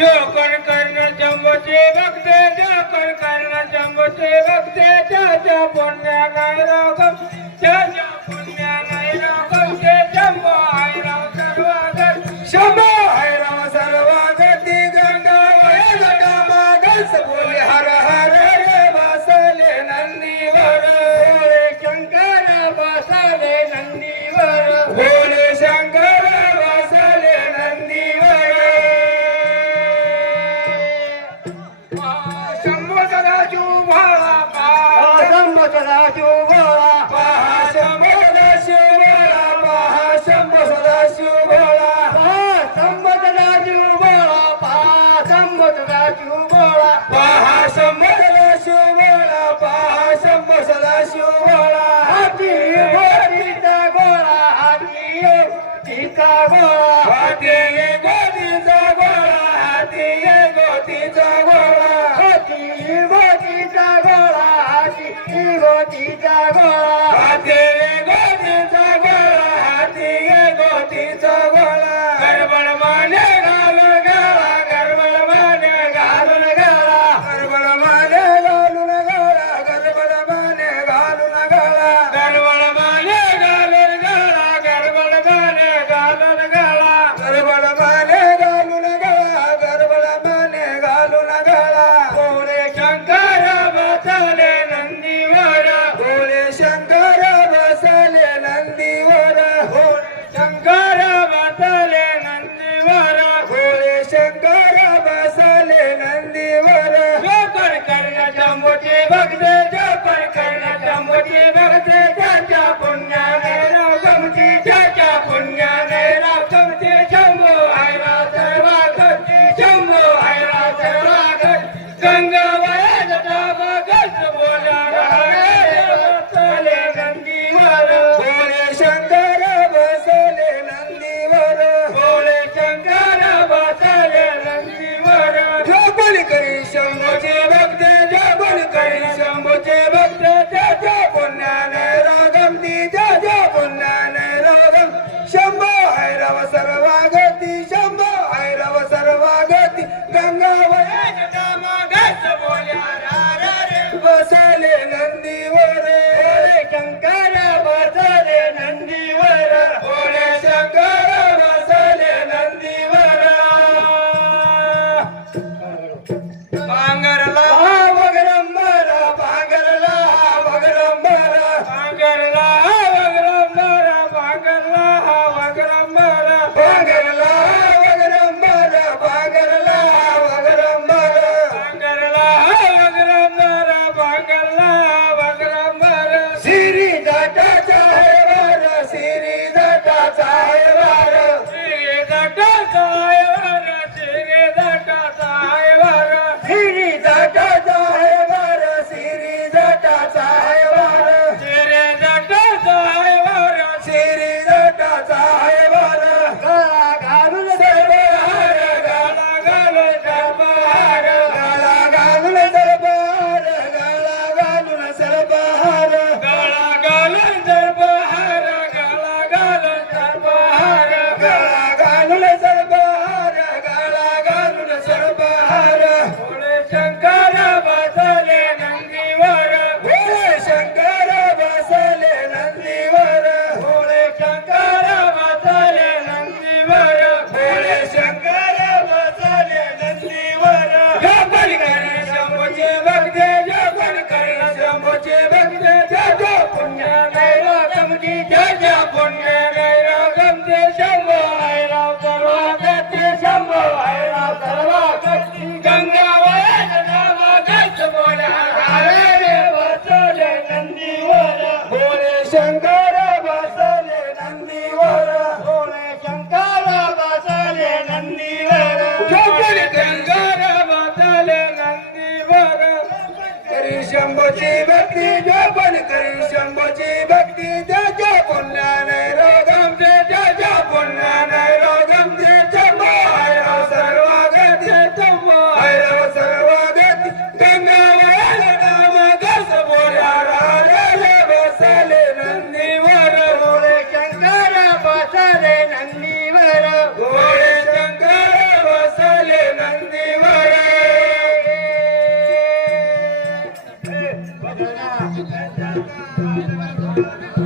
Joker कर्ण जमचे भक्ते joker कर्ण जमचे भक्ते त्याच्या पुण्या काय रागम त्याच्या सदा शिवा पहा शंभ सदा शिवा पहा शंभ सदा शिवा पहा शंभ सदा शिवा पहा शंभ गोळा हाती गोळा. Thank you.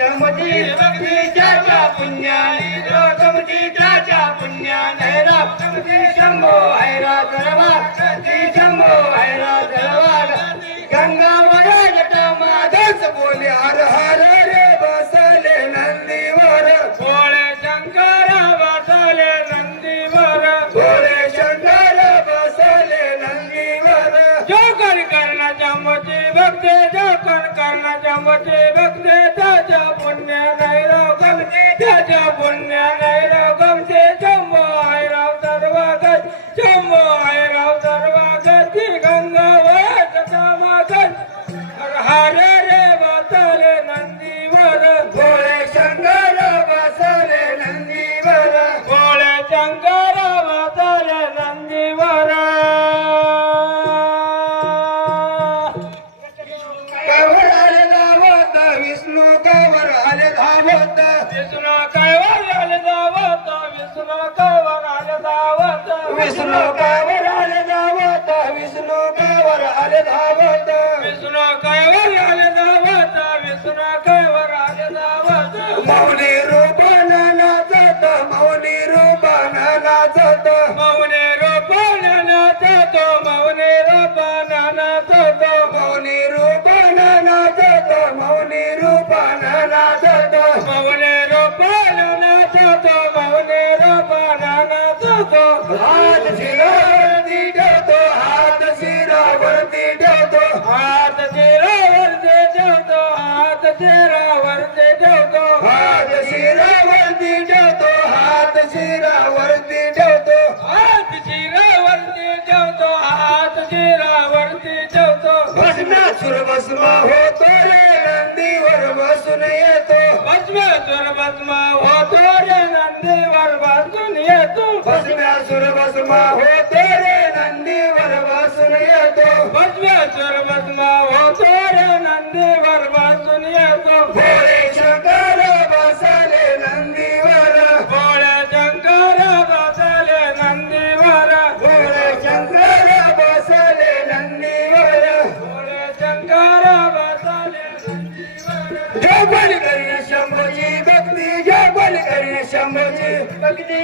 श्यामजी भक्ती त्याच्या पुण्याने रामजी त्याच्या पुण्याने रामजी शंभो हैरा करवा नमते भक्ते त्याच्या पुण्या नाही रोगम त्याच्या पुण्या नाही रोगम ते जम्बा विष्णुकावर आले धावत विष्णुकावर आले धावत. विष्णुकावर आले धावत विष्णू कावर आले धावत. मौनी रूपाला नाचत मौनी रूपाला नाचत मौनी हात शिरावरती ठेवतो हात शिरावरती ठेवतो. हात शिरावरती ठेवतो हात शिरावरती ठेवतो. हात शिरावरती ठेवतो हात शिरावरती ठेवतो. हात शिरावरती ठेवतो हात शिरावरती ठेवतो. भस्मासुर भस्मा होतो रे नंदीवर बसून येतो. भस्मासुर भस्मा होतो रे नंदी वासून येतो भस्म्यासुर भस्मा हो तेरे नंदीवर वासून येतो. भस्म्यासुर भस्मा हो तेरे नंदीवर वासून येतो. हो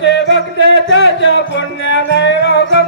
భక్తే భక్తే పుణ్యలయోగం